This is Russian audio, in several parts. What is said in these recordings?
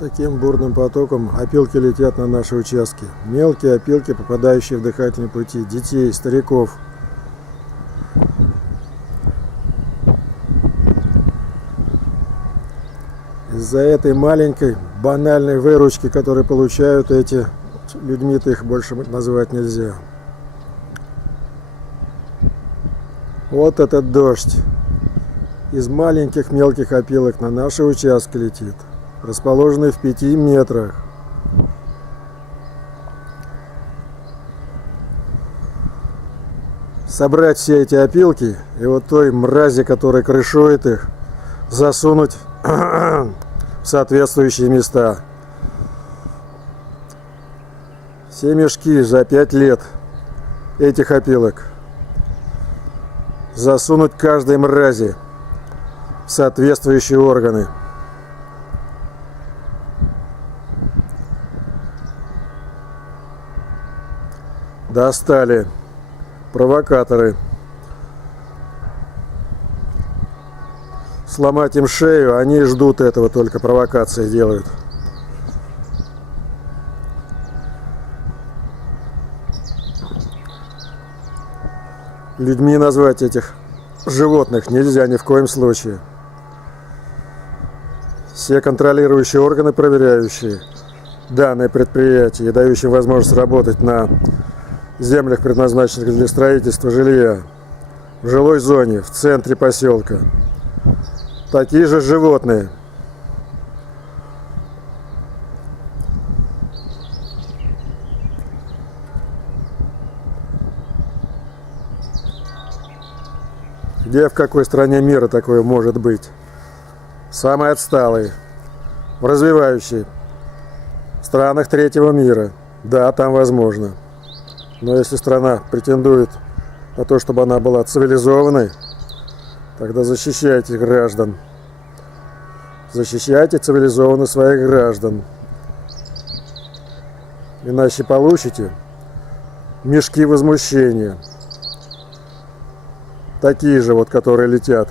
Таким бурным потоком опилки летят на наши участки. Мелкие опилки, попадающие в дыхательные пути детей, стариков. Из-за этой маленькой банальной выручки, которую получают эти людьми-то, их больше называть нельзя. Вот этот дождь из маленьких мелких опилок на наши участки летит, расположенный в 5 метрах. Собрать все эти опилки и вот той мрази, которая крышует их, засунуть в соответствующие места. Все мешки за 5 лет этих опилок засунуть каждой мрази в соответствующие органы. Достали провокаторы. Сломать им шею, они ждут этого, только провокации делают. Людьми назвать этих животных нельзя ни в коем случае. Все контролирующие органы, проверяющие данное предприятие и дающие возможность работать на землях, предназначенных для строительства жилья, в жилой зоне, в центре поселка. Такие же животные. Где, в какой стране мира такое может быть? Самые отсталые, в развивающих странах третьего мира. Да, там возможно. Но если страна претендует на то, чтобы она была цивилизованной, тогда защищайте граждан. Защищайте цивилизованно своих граждан. Иначе получите мешки возмущения. Такие же, вот, которые летят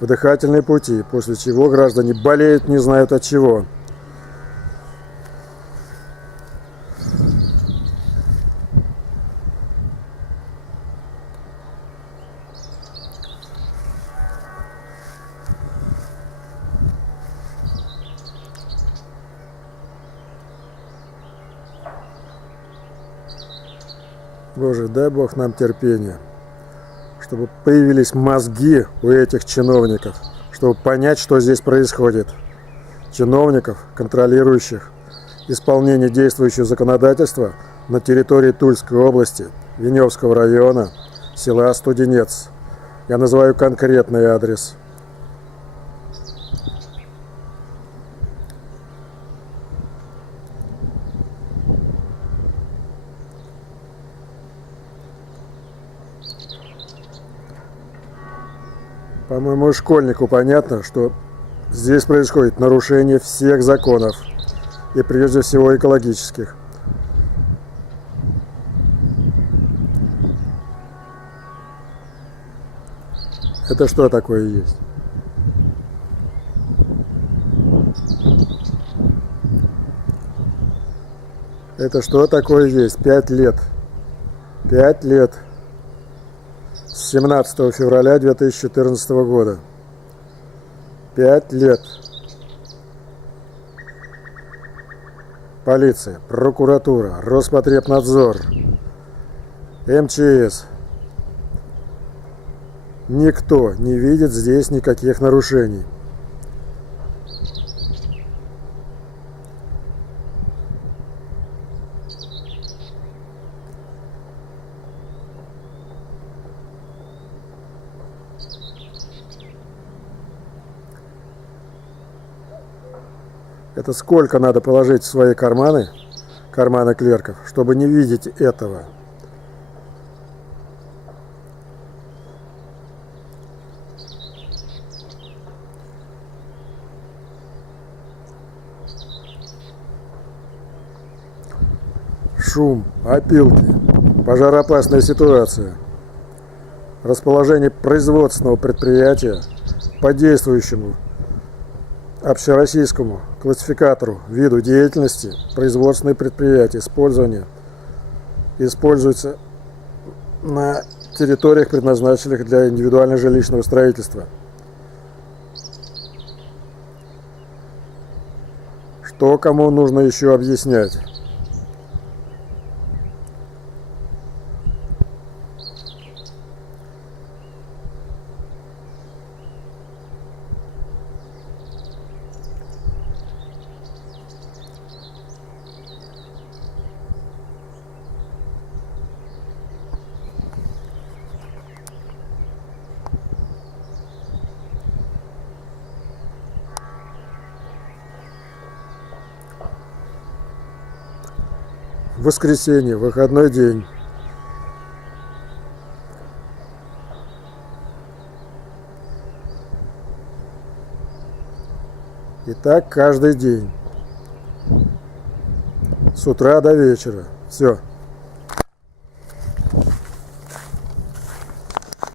в дыхательные пути, после чего граждане болеют, не знают от чего. Боже, дай Бог нам терпения, чтобы появились мозги у этих чиновников, чтобы понять, что здесь происходит. Чиновников, контролирующих исполнение действующего законодательства на территории Тульской области, Веневского района, села Студенец. Я называю конкретный адрес. По-моему, школьнику понятно, что здесь происходит нарушение всех законов, и прежде всего экологических. Это что такое есть? Это что такое есть? 5 лет. 5 лет. С 17 февраля 2014 года. 5 лет. Полиция, прокуратура, Роспотребнадзор, МЧС. Никто не видит здесь никаких нарушений. Это сколько надо положить в свои карманы клерков, чтобы не видеть этого. Шум, опилки, пожароопасная ситуация, расположение производственного предприятия по действующему общероссийскому классификатору виду деятельности производственные предприятия используются на территориях, предназначенных для индивидуального жилищного строительства. Что кому нужно еще объяснять? Воскресенье, выходной день. И так каждый день. С утра до вечера. Все.